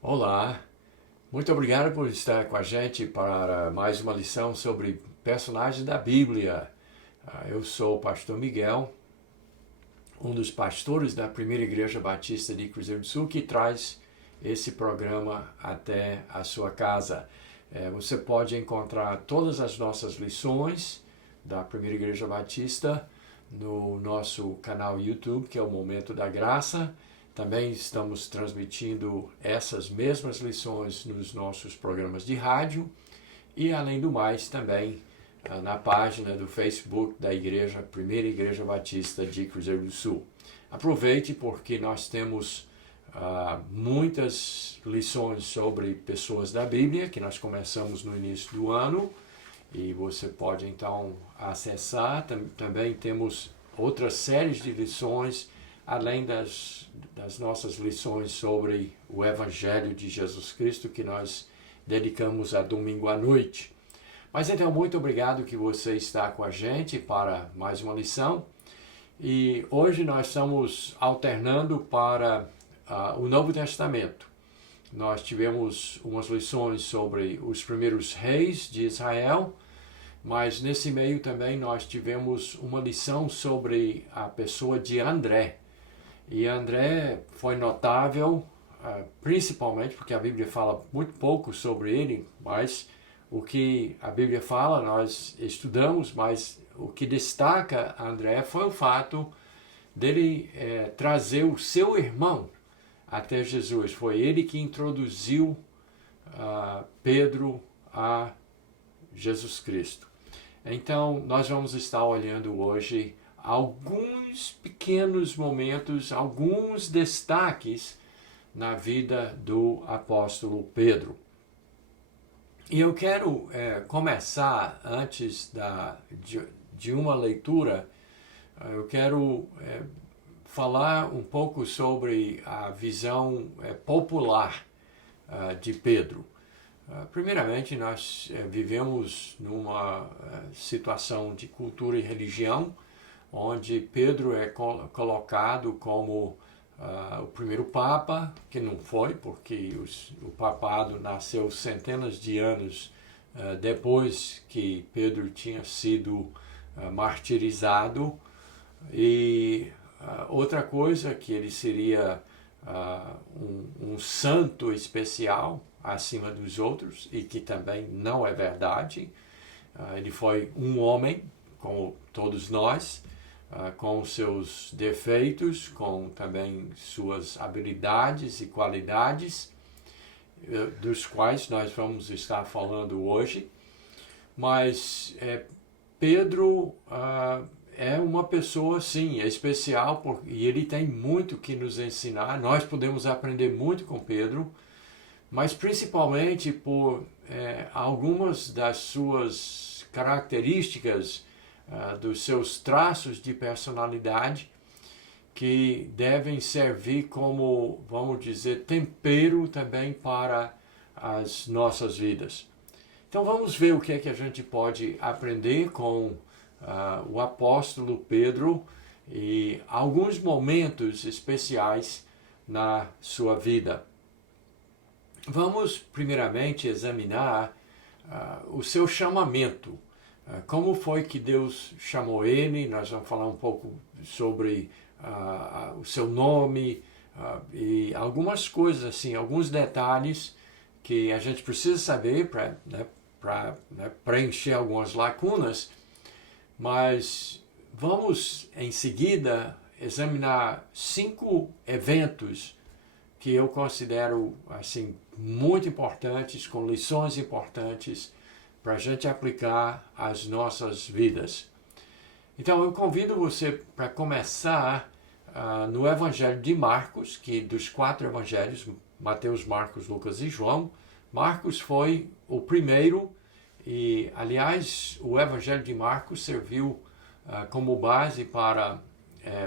Olá, muito obrigado por estar com a gente para mais uma lição sobre personagens da Bíblia. Eu sou o pastor Miguel, um dos pastores da Primeira Igreja Batista de Cruzeiro do Sul, que traz esse programa até a sua casa. Você pode encontrar todas as nossas lições da Primeira Igreja Batista no nosso canal YouTube, que é o Momento da Graça. Também estamos transmitindo essas mesmas lições nos nossos programas de rádio e, além do mais, também na página do Facebook da Igreja, Primeira Igreja Batista de Cruzeiro do Sul. Aproveite porque nós temos muitas lições sobre pessoas da Bíblia, que nós começamos no início do ano, e você pode então acessar. Também temos outras séries de lições, além das nossas lições sobre o Evangelho de Jesus Cristo, que nós dedicamos a domingo à noite. Mas então, muito obrigado que você está com a gente para mais uma lição. E hoje nós estamos alternando para o Novo Testamento. Nós tivemos umas lições sobre os primeiros reis de Israel, mas nesse meio também nós tivemos uma lição sobre a pessoa de André. E André foi notável, principalmente porque a Bíblia fala muito pouco sobre ele, mas o que a Bíblia fala nós estudamos, mas o que destaca André foi o fato dele trazer o seu irmão até Jesus. Foi ele que introduziu Pedro a Jesus Cristo. Então, nós vamos estar olhando hoje alguns pequenos momentos, alguns destaques na vida do apóstolo Pedro. E eu quero começar, antes de uma leitura, eu quero falar um pouco sobre a visão popular de Pedro. Primeiramente, nós vivemos numa situação de cultura e religião, onde Pedro é colocado como o primeiro Papa, que não foi, porque o papado nasceu centenas de anos depois que Pedro tinha sido martirizado. E outra coisa, que ele seria um santo especial acima dos outros, e que também não é verdade. Ele foi um homem, como todos nós, com seus defeitos, com também suas habilidades e qualidades, dos quais nós vamos estar falando hoje. Mas Pedro é uma pessoa, sim, especial, e ele tem muito que nos ensinar. Nós podemos aprender muito com Pedro, mas principalmente por algumas das suas características, dos seus traços de personalidade, que devem servir como, vamos dizer, tempero também para as nossas vidas. Então vamos ver o que é que a gente pode aprender com o apóstolo Pedro e alguns momentos especiais na sua vida. Vamos primeiramente examinar o seu chamamento. Como foi que Deus chamou ele? Nós vamos falar um pouco sobre o seu nome e algumas coisas assim, alguns detalhes que a gente precisa saber para preencher algumas lacunas. Mas vamos em seguida examinar 5 eventos que eu considero assim muito importantes, com lições importantes para a gente aplicar às nossas vidas. Então eu convido você para começar no Evangelho de Marcos, que dos 4 evangelhos, Mateus, Marcos, Lucas e João, Marcos foi o primeiro, e aliás o Evangelho de Marcos serviu como base para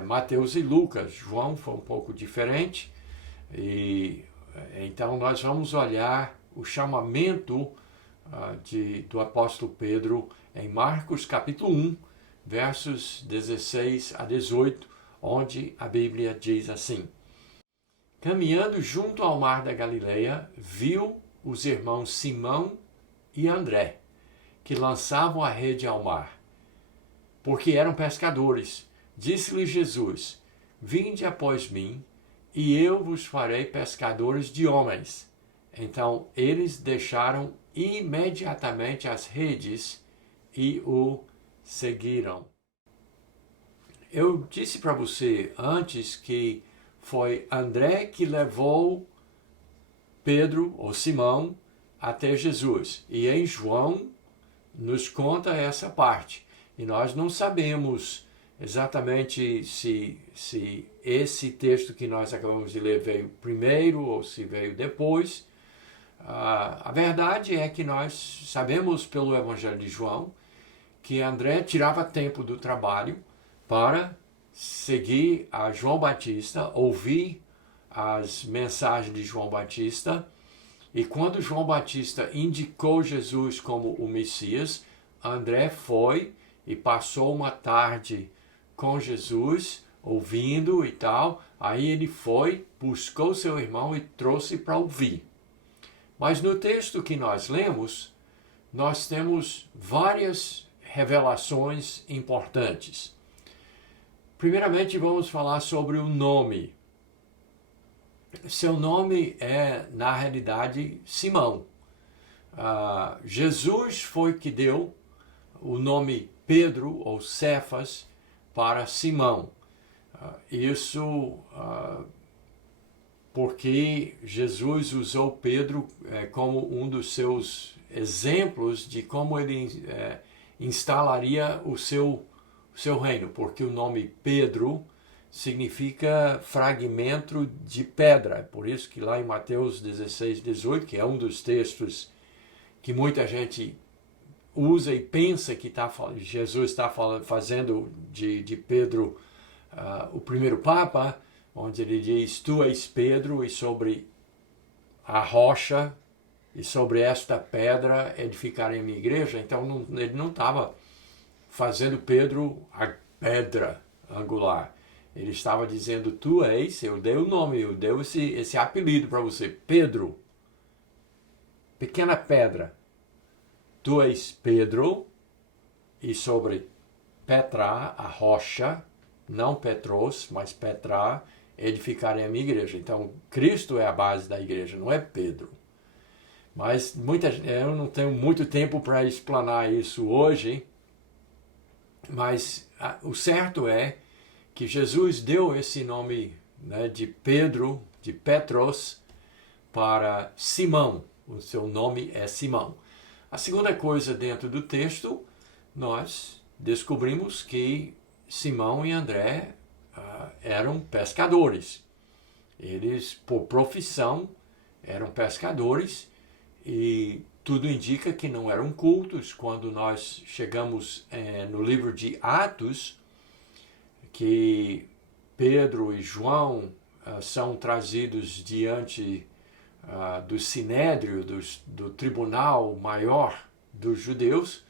Mateus e Lucas. João foi um pouco diferente, e então nós vamos olhar o chamamento do apóstolo Pedro em Marcos capítulo 1, versos 16 a 18, onde a Bíblia diz assim: Caminhando junto ao mar da Galileia, viu os irmãos Simão e André, que lançavam a rede ao mar, porque eram pescadores. Disse-lhe Jesus: Vinde após mim, e eu vos farei pescadores de homens. Então eles deixaram imediatamente as redes e o seguiram. Eu disse para você antes que foi André que levou Pedro ou Simão até Jesus. E em João nos conta essa parte. E nós não sabemos exatamente se esse texto que nós acabamos de ler veio primeiro ou se veio depois. A verdade é que nós sabemos pelo Evangelho de João que André tirava tempo do trabalho para seguir a João Batista, ouvir as mensagens de João Batista, e quando João Batista indicou Jesus como o Messias, André foi e passou uma tarde com Jesus, ouvindo e tal. Aí ele foi, buscou seu irmão e trouxe para ouvir. Mas no texto que nós lemos, nós temos várias revelações importantes. Primeiramente, vamos falar sobre o nome. Seu nome é, na realidade, Simão. Jesus foi que deu o nome Pedro ou Cefas para Simão. Isso porque Jesus usou Pedro como um dos seus exemplos de como ele instalaria o seu reino, porque o nome Pedro significa fragmento de pedra. Por isso que lá em Mateus 16, 18, que é um dos textos que muita gente usa e pensa que Jesus está fazendo de Pedro o primeiro Papa, onde ele diz: Tu és Pedro, e sobre a rocha e sobre esta pedra edificarei a minha igreja. Então ele não estava fazendo Pedro a pedra angular. Ele estava dizendo: Tu és, eu dei o nome, eu dei esse apelido para você, Pedro, pequena pedra. Tu és Pedro, e sobre Petra, a rocha, não Petros, mas Petra, edificarei a minha igreja. Então, Cristo é a base da igreja, não é Pedro. Mas eu não tenho muito tempo para explanar isso hoje, mas o certo é que Jesus deu esse nome, né, de Pedro, de Petros, para Simão. O seu nome é Simão. A segunda coisa dentro do texto, nós descobrimos que Simão e André eram pescadores. Eles, por profissão, eram pescadores, e tudo indica que não eram cultos. Quando nós chegamos no livro de Atos, que Pedro e João são trazidos diante do sinédrio, do tribunal maior dos judeus,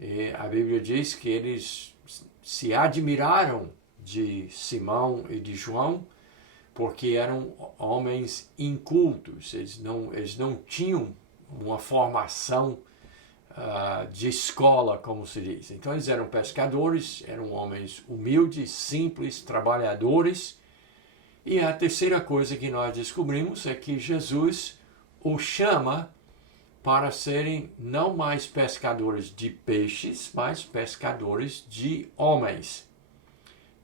e a Bíblia diz que eles se admiraram de Simão e de João, porque eram homens incultos. Eles não tinham uma formação de escola, como se diz. Então eles eram pescadores, eram homens humildes, simples, trabalhadores. E a terceira coisa que nós descobrimos é que Jesus os chama para serem não mais pescadores de peixes, mas pescadores de homens.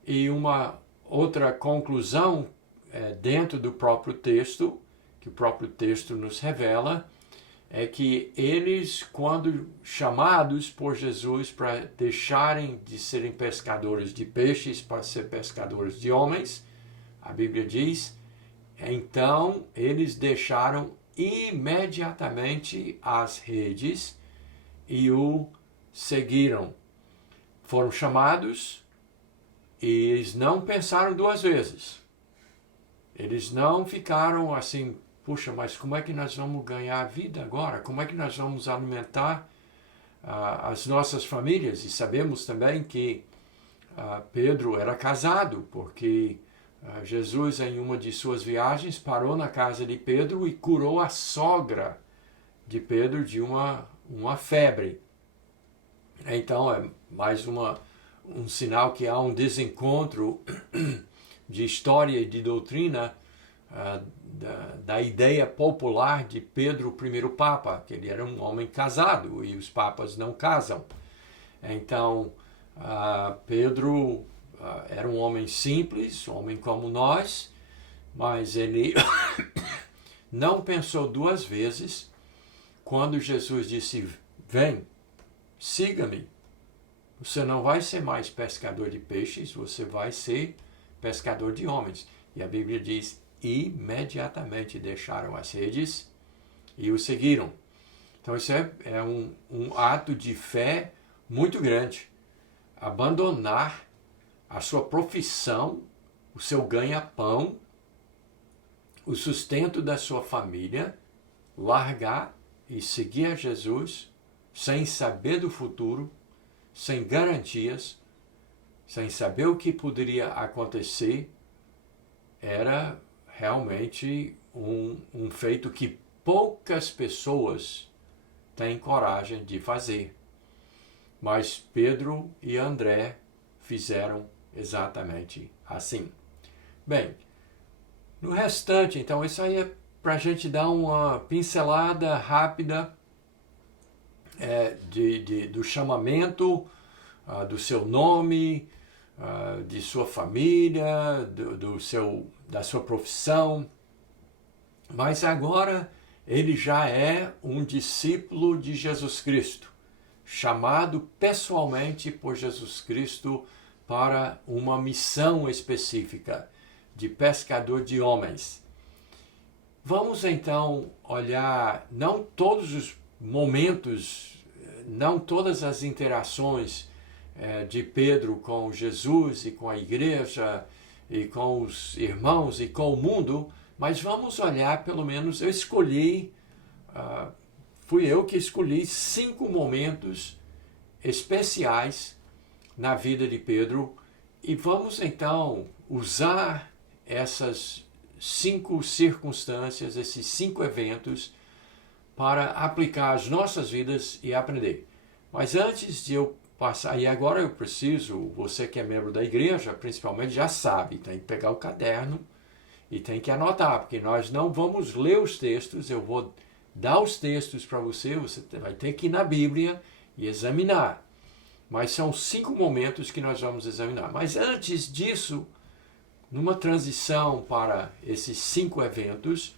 E uma outra conclusão dentro do próprio texto, que o próprio texto nos revela, é que eles, quando chamados por Jesus para deixarem de serem pescadores de peixes para ser pescadores de homens, a Bíblia diz, então eles deixaram imediatamente as redes e o seguiram. Foram chamados e eles não pensaram duas vezes. Eles não ficaram assim puxa, mas como é que nós vamos ganhar a vida agora? Como é que nós vamos alimentar as nossas famílias? E sabemos também que Pedro era casado, porque Jesus, em uma de suas viagens, parou na casa de Pedro e curou a sogra de Pedro de uma febre. Então, é mais um sinal que há um desencontro de história e de doutrina da ideia popular de Pedro, o primeiro Papa, que ele era um homem casado e os papas não casam. Então, Pedro era um homem simples, um homem como nós, mas ele não pensou duas vezes quando Jesus disse: vem, siga-me. Você não vai ser mais pescador de peixes, você vai ser pescador de homens. E a Bíblia diz: imediatamente deixaram as redes e o seguiram. Então isso é um ato de fé muito grande. Abandonar a sua profissão, o seu ganha-pão, o sustento da sua família, largar e seguir a Jesus sem saber do futuro, sem garantias, sem saber o que poderia acontecer, era realmente um feito que poucas pessoas têm coragem de fazer. Mas Pedro e André fizeram exatamente assim. Bem, no restante, então, isso aí é para a gente dar uma pincelada rápida do chamamento, do seu nome, de sua família, da sua profissão. Mas agora ele já é um discípulo de Jesus Cristo, chamado pessoalmente por Jesus Cristo para uma missão específica de pescador de homens. Vamos então olhar não todos os momentos, não todas as interações de Pedro com Jesus e com a igreja e com os irmãos e com o mundo, mas vamos olhar pelo menos, fui eu que escolhi 5 momentos especiais na vida de Pedro e vamos então usar essas 5 circunstâncias, esses 5 eventos para aplicar às nossas vidas e aprender. Mas antes de eu passar, e agora eu preciso, você que é membro da igreja, principalmente já sabe, tem que pegar o caderno e tem que anotar, porque nós não vamos ler os textos, eu vou dar os textos para você, você vai ter que ir na Bíblia e examinar. Mas são 5 momentos que nós vamos examinar. Mas antes disso, numa transição para esses 5 eventos,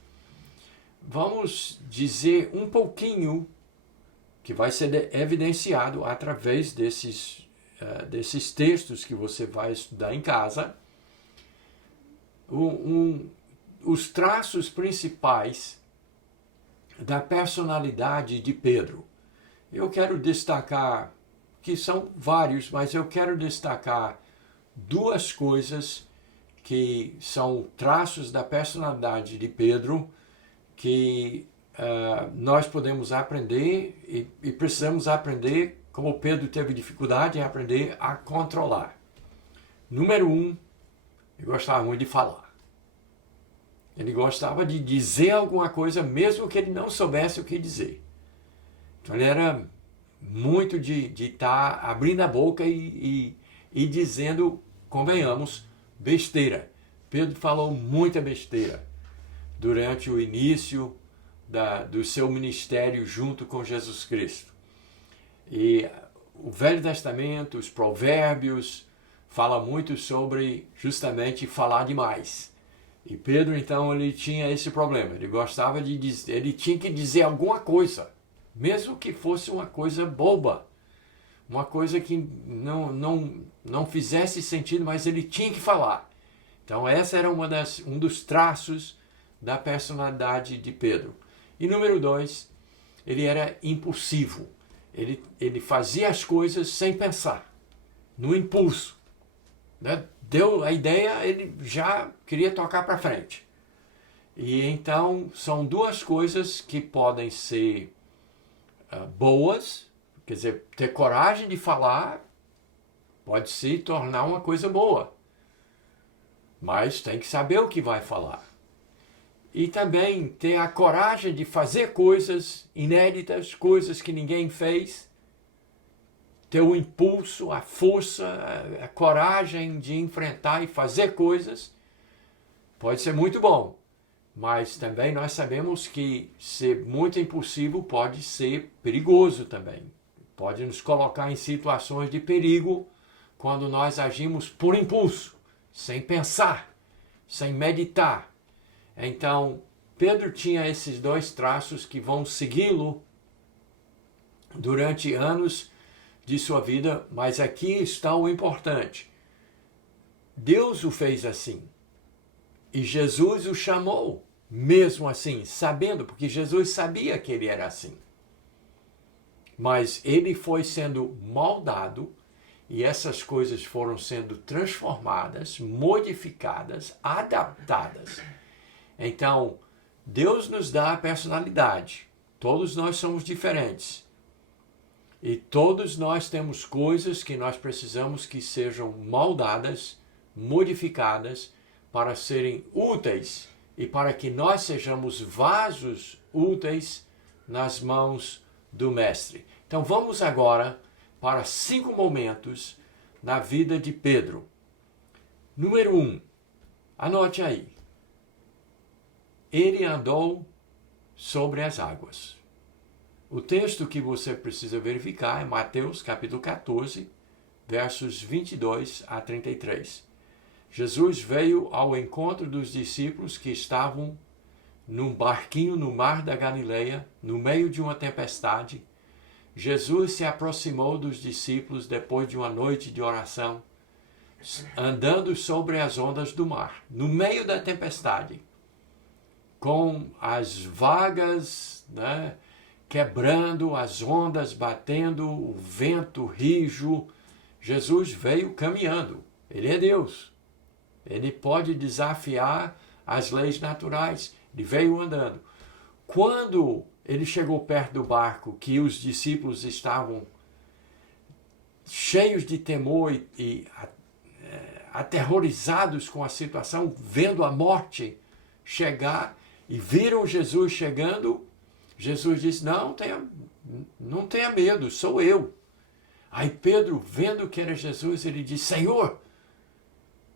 vamos dizer um pouquinho que vai ser evidenciado através desses textos que você vai estudar em casa, os traços principais da personalidade de Pedro. Eu quero destacar, que são vários, mas eu quero destacar 2 coisas que são traços da personalidade de Pedro que nós podemos aprender e precisamos aprender, como Pedro teve dificuldade em aprender a controlar. Número 1, ele gostava muito de falar. Ele gostava de dizer alguma coisa, mesmo que ele não soubesse o que dizer. Então ele era muito de estar abrindo a boca e dizendo, convenhamos, besteira. Pedro falou muita besteira durante o início do seu ministério junto com Jesus Cristo. E o Velho Testamento, os provérbios, fala muito sobre justamente falar demais. E Pedro, então, ele tinha esse problema. Ele gostava de dizer, ele tinha que dizer alguma coisa, mesmo que fosse uma coisa boba, uma coisa que não fizesse sentido, mas ele tinha que falar. Então, essa era um dos traços da personalidade de Pedro. E número 2, ele era impulsivo. Ele fazia as coisas sem pensar, no impulso. Né? Deu a ideia, ele já queria tocar para frente. E então são duas coisas que podem ser boas, quer dizer, ter coragem de falar pode se tornar uma coisa boa, mas tem que saber o que vai falar. E também ter a coragem de fazer coisas inéditas, coisas que ninguém fez, ter o impulso, a força, a coragem de enfrentar e fazer coisas, pode ser muito bom. Mas também nós sabemos que ser muito impulsivo pode ser perigoso também. Pode nos colocar em situações de perigo quando nós agimos por impulso, sem pensar, sem meditar. Então, Pedro tinha esses dois traços que vão segui-lo durante anos de sua vida, mas aqui está o importante. Deus o fez assim. E Jesus o chamou, mesmo assim, sabendo, porque Jesus sabia que ele era assim. Mas ele foi sendo moldado e essas coisas foram sendo transformadas, modificadas, adaptadas. Então, Deus nos dá a personalidade. Todos nós somos diferentes. E todos nós temos coisas que nós precisamos que sejam moldadas, modificadas, para serem úteis e para que nós sejamos vasos úteis nas mãos do Mestre. Então vamos agora para 5 momentos na vida de Pedro. Número 1, anote aí. Ele andou sobre as águas. O texto que você precisa verificar é Mateus capítulo 14, versos 22 a 33. Jesus veio ao encontro dos discípulos que estavam num barquinho no mar da Galileia, no meio de uma tempestade. Jesus se aproximou dos discípulos depois de uma noite de oração, andando sobre as ondas do mar, no meio da tempestade, com as vagas, quebrando, as ondas batendo, o vento rijo. Jesus veio caminhando. Ele é Deus. Ele pode desafiar as leis naturais. Ele veio andando. Quando ele chegou perto do barco, que os discípulos estavam cheios de temor e aterrorizados com a situação, vendo a morte chegar, e viram Jesus chegando, Jesus disse, não tenha medo, sou eu. Aí Pedro, vendo que era Jesus, ele disse, Senhor,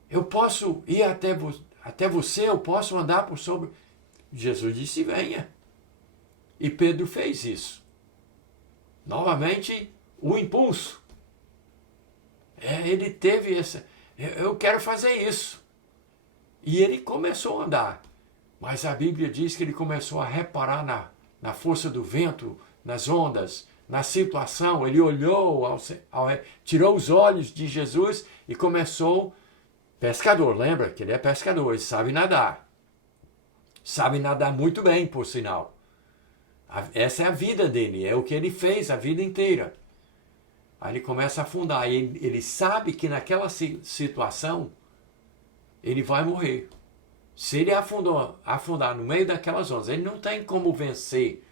eu posso ir até você, eu posso andar por sobre... Jesus disse, venha. E Pedro fez isso. Novamente, o impulso. Ele teve essa... Eu quero fazer isso. E ele começou a andar. Mas a Bíblia diz que ele começou a reparar na força do vento, nas ondas, na situação. Ele olhou, tirou os olhos de Jesus e começou... Pescador, lembra que ele é pescador, ele sabe nadar. Sabe nadar muito bem, por sinal. Essa é a vida dele, é o que ele fez a vida inteira. Aí ele começa a afundar, e ele sabe que naquela situação ele vai morrer. Se ele afundar no meio daquelas ondas, ele não tem como vencer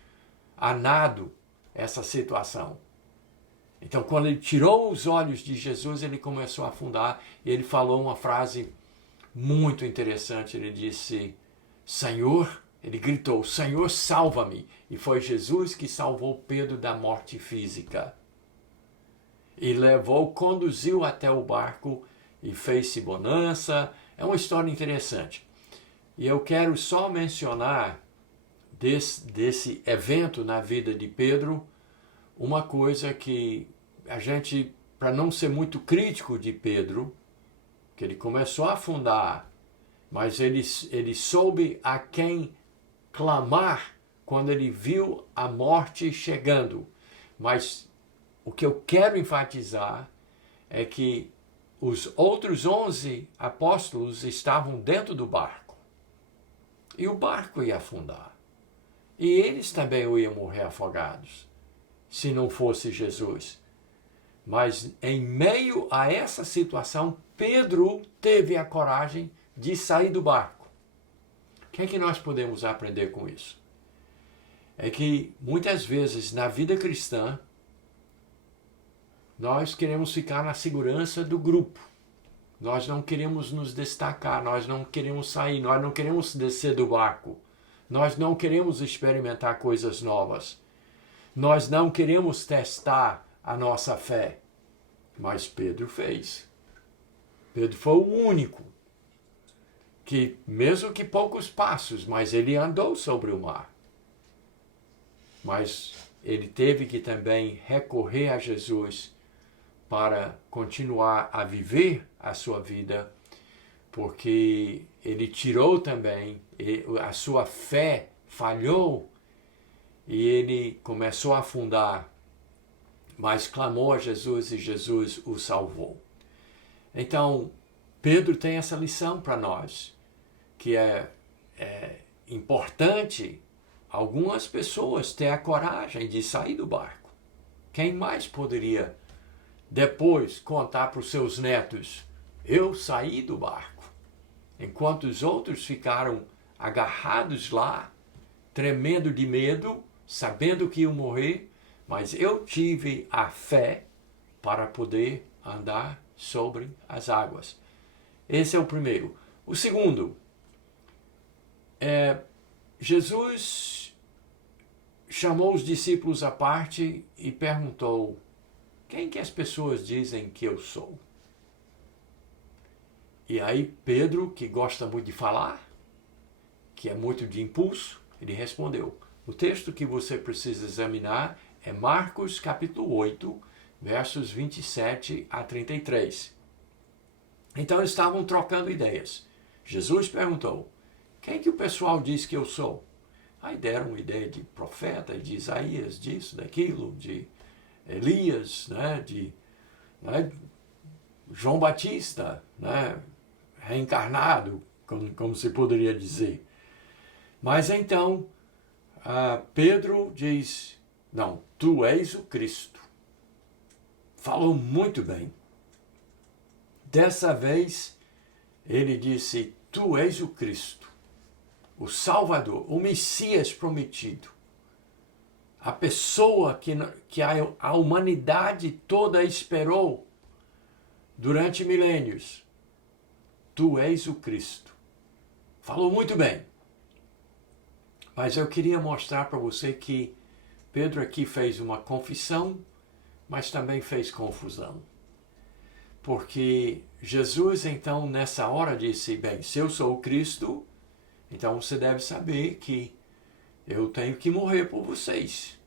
a nado essa situação. Então, quando ele tirou os olhos de Jesus, ele começou a afundar e ele falou uma frase muito interessante. Ele disse, Senhor, ele gritou, Senhor, salva-me. E foi Jesus que salvou Pedro da morte física. E conduziu até o barco e fez-se bonança. É uma história interessante. E eu quero só mencionar desse evento na vida de Pedro, uma coisa que a gente, para não ser muito crítico de Pedro, que ele começou a afundar, mas ele soube a quem clamar quando ele viu a morte chegando. Mas o que eu quero enfatizar é que os outros 11 apóstolos estavam dentro do barco. E o barco ia afundar. E eles também iam morrer afogados, se não fosse Jesus. Mas em meio a essa situação, Pedro teve a coragem de sair do barco. O que é que nós podemos aprender com isso? É que muitas vezes na vida cristã nós queremos ficar na segurança do grupo. Nós não queremos nos destacar, nós não queremos sair, nós não queremos descer do barco. Nós não queremos experimentar coisas novas. Nós não queremos testar a nossa fé. Mas Pedro fez. Pedro foi o único que, mesmo que poucos passos, mas ele andou sobre o mar. Mas ele teve que também recorrer a Jesus para continuar a viver a sua vida, porque ele tirou também, a sua fé falhou e ele começou a afundar, mas clamou a Jesus e Jesus o salvou. Então, Pedro tem essa lição para nós, que é importante algumas pessoas ter a coragem de sair do barco. Quem mais poderia depois contar para os seus netos: eu saí do barco, enquanto os outros ficaram agarrados lá, tremendo de medo, sabendo que iam morrer, mas eu tive a fé para poder andar sobre as águas. Esse é o primeiro. O segundo, Jesus chamou os discípulos à parte e perguntou: quem que as pessoas dizem que eu sou? E aí Pedro, que gosta muito de falar, que é muito de impulso, ele respondeu. O texto que você precisa examinar é Marcos capítulo 8, versos 27 a 33. Então eles estavam trocando ideias. Jesus perguntou: quem que o pessoal diz que eu sou? Aí deram uma ideia de profeta, de Isaías, disso, daquilo, de Elias, João Batista, reencarnado, como se poderia dizer. Mas então, Pedro diz: não, tu és o Cristo. Falou muito bem. Dessa vez, ele disse: tu és o Cristo, o Salvador, o Messias prometido. A pessoa que a humanidade toda esperou durante milênios. Tu és o Cristo. Falou muito bem. Mas eu queria mostrar para você que Pedro aqui fez uma confissão, mas também fez confusão. Porque Jesus, então, nessa hora disse: bem, se eu sou o Cristo, então você deve saber que eu tenho que morrer por vocês.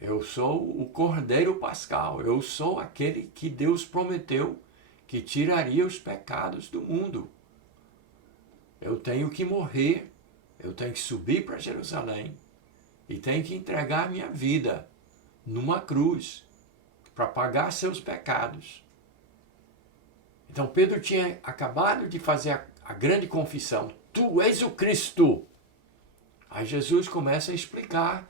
Eu sou o Cordeiro Pascal. Eu sou aquele que Deus prometeu que tiraria os pecados do mundo. Eu tenho que morrer. Eu tenho que subir para Jerusalém. E tenho que entregar minha vida numa cruz para pagar seus pecados. Então Pedro tinha acabado de fazer a grande confissão: tu és o Cristo. Aí Jesus começa a explicar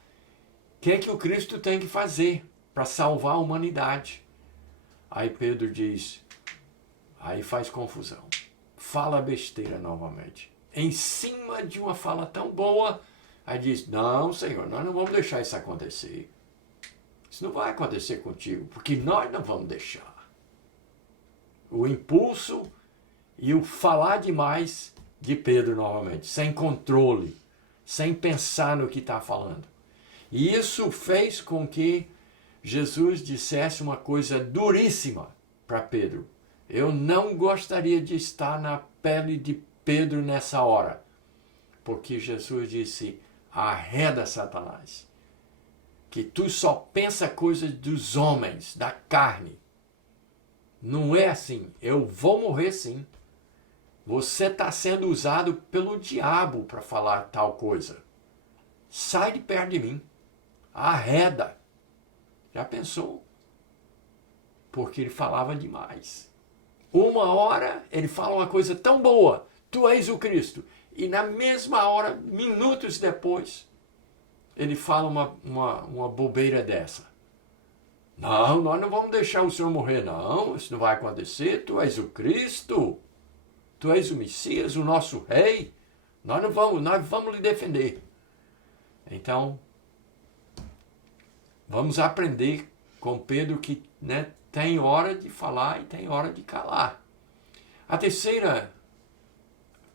o que é que o Cristo tem que fazer para salvar a humanidade. Aí Pedro diz, aí faz confusão, fala besteira novamente. Em cima de uma fala tão boa, aí diz: não, Senhor, nós não vamos deixar isso acontecer. Isso não vai acontecer contigo, porque nós não vamos deixar. O impulso e o falar demais de Pedro novamente, sem controle, sem pensar no que está falando. E isso fez com que Jesus dissesse uma coisa duríssima para Pedro. Eu não gostaria de estar na pele de Pedro nessa hora, porque Jesus disse: arreda, Satanás, que tu só pensa coisas dos homens, da carne. Não é assim. Eu vou morrer sim. Você está sendo usado pelo diabo para falar tal coisa. Sai de perto de mim. Arreda. Já pensou? Porque ele falava demais. Uma hora ele fala uma coisa tão boa: tu és o Cristo. E na mesma hora, minutos depois, ele fala uma bobeira dessa. Não, nós não vamos deixar o Senhor morrer, não. Isso não vai acontecer. Tu és o Cristo. Tu és o Messias, o nosso Rei. Nós vamos lhe defender. Então, vamos aprender com Pedro que, né, tem hora de falar e tem hora de calar. A terceira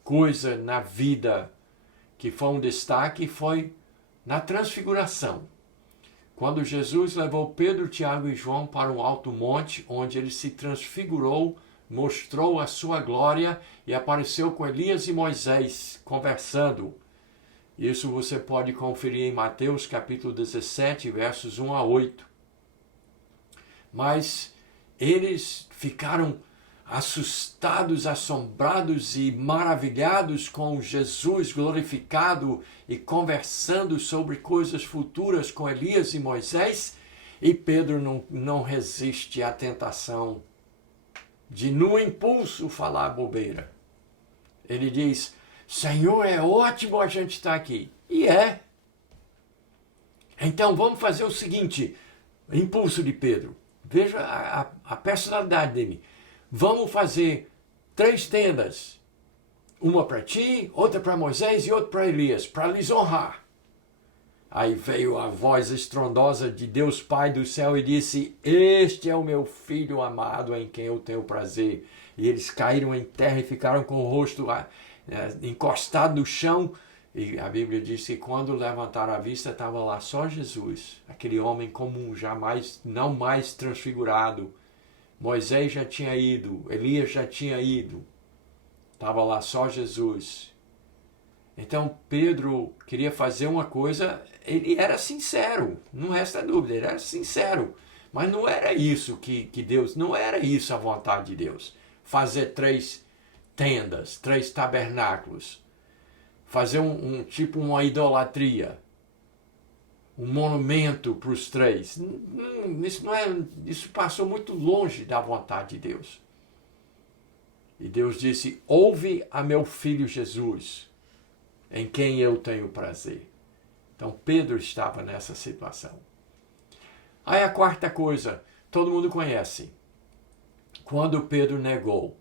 coisa na vida que foi um destaque foi na transfiguração. Quando Jesus levou Pedro, Tiago e João para um alto monte, onde ele se transfigurou, mostrou a sua glória e apareceu com Elias e Moisés conversando. Isso você pode conferir em Mateus capítulo 17, versos 1 a 8. Mas eles ficaram assustados, assombrados e maravilhados com Jesus glorificado e conversando sobre coisas futuras com Elias e Moisés, e Pedro não resiste à tentação de, no impulso, falar bobeira. Ele diz: Senhor, é ótimo a gente estar aqui. E é. Então vamos fazer o seguinte, impulso de Pedro. Veja a personalidade dele. Vamos fazer 3 tendas. Uma para ti, outra para Moisés e outra para Elias, para lhes honrar. Aí veio a voz estrondosa de Deus Pai do céu e disse: Este é o meu filho amado em quem eu tenho prazer. E eles caíram em terra e ficaram com o rosto encostado no chão. E a Bíblia diz que quando levantaram a vista estava lá só Jesus, aquele homem comum, não mais transfigurado. Moisés já tinha ido, Elias já tinha ido, estava lá só Jesus. Então Pedro queria fazer uma coisa, ele era sincero, não resta dúvida, ele era sincero, mas não era isso que Deus, não era isso a vontade de Deus. Fazer 3 tendas, 3 tabernáculos, fazer tipo uma idolatria, um monumento para os 3. Isso passou muito longe da vontade de Deus. E Deus disse: ouve a meu filho Jesus, em quem eu tenho prazer. Então Pedro estava nessa situação. Aí a quarta coisa, todo mundo conhece. Quando Pedro negou,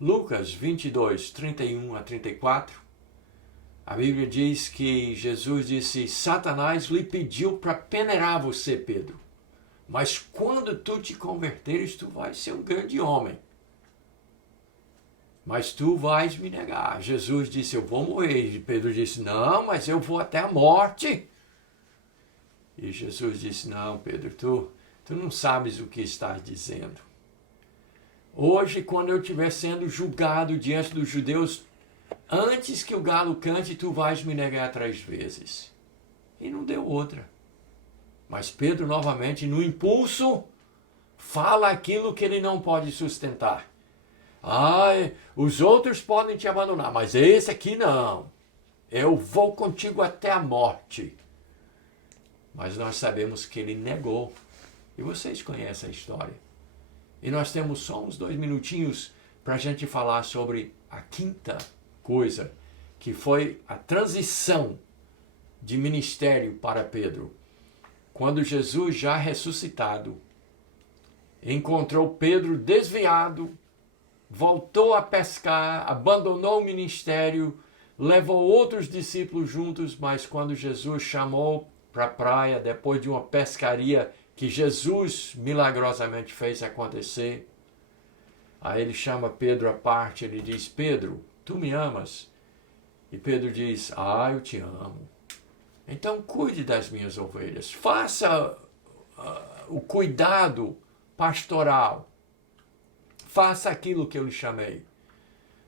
Lucas 22, 31 a 34, a Bíblia diz que Jesus disse: Satanás lhe pediu para peneirar você, Pedro. Mas quando tu te converteres, tu vais ser um grande homem. Mas tu vais me negar. Jesus disse: eu vou morrer. E Pedro disse: não, mas eu vou até a morte. E Jesus disse: não, Pedro, tu não sabes o que estás dizendo. Hoje, quando eu estiver sendo julgado diante dos judeus, antes que o galo cante, tu vais me negar 3 vezes. E não deu outra. Mas Pedro, novamente, no impulso, fala aquilo que ele não pode sustentar. Os outros podem te abandonar, mas esse aqui não. Eu vou contigo até a morte. Mas nós sabemos que ele negou. E vocês conhecem a história. E nós temos só uns 2 minutinhos para a gente falar sobre a quinta coisa, que foi a transição de ministério para Pedro. Quando Jesus, já ressuscitado, encontrou Pedro desviado, voltou a pescar, abandonou o ministério, levou outros discípulos juntos, mas quando Jesus chamou para a praia, depois de uma pescaria que Jesus milagrosamente fez acontecer, aí ele chama Pedro à parte, ele diz: Pedro, tu me amas? E Pedro diz: eu te amo. Então cuide das minhas ovelhas, faça o cuidado pastoral, faça aquilo que eu lhe chamei.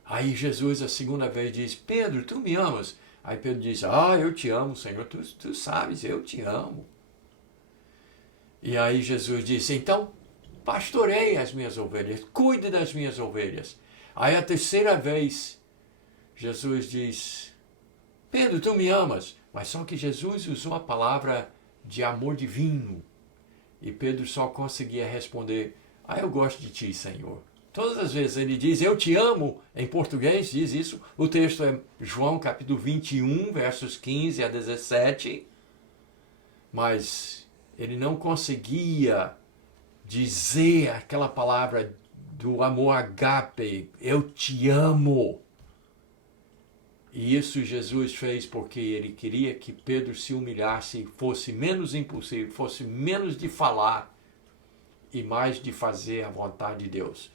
Aí Jesus a segunda vez diz: Pedro, tu me amas? Aí Pedro diz: eu te amo, Senhor, tu sabes, eu te amo. E aí Jesus disse: então pastorei as minhas ovelhas, cuide das minhas ovelhas. Aí a terceira vez Jesus diz: Pedro, tu me amas? Mas só que Jesus usou a palavra de amor divino. E Pedro só conseguia responder: eu gosto de ti, Senhor. Todas as vezes ele diz: eu te amo, em português diz isso. O texto é João capítulo 21, versos 15 a 17. Mas ele não conseguia dizer aquela palavra do amor agape: eu te amo. E isso Jesus fez porque ele queria que Pedro se humilhasse, fosse menos impulsivo, fosse menos de falar e mais de fazer a vontade de Deus.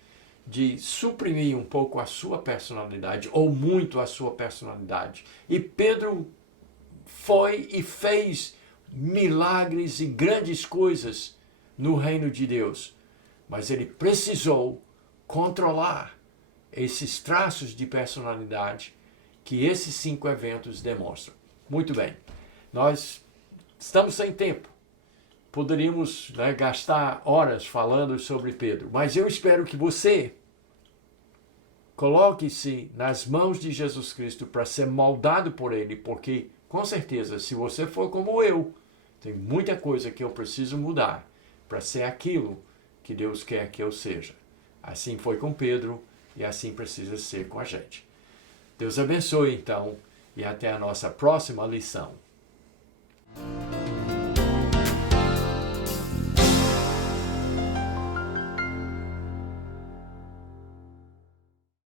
De suprimir um pouco a sua personalidade, ou muito a sua personalidade. E Pedro foi e fez milagres e grandes coisas no reino de Deus. Mas ele precisou controlar esses traços de personalidade que esses 5 eventos demonstram. Muito bem, nós estamos sem tempo. Poderíamos gastar horas falando sobre Pedro, mas eu espero que você coloque-se nas mãos de Jesus Cristo para ser moldado por Ele, porque, com certeza, se você for como eu, tem muita coisa que eu preciso mudar para ser aquilo que Deus quer que eu seja. Assim foi com Pedro e assim precisa ser com a gente. Deus abençoe, então, e até a nossa próxima lição.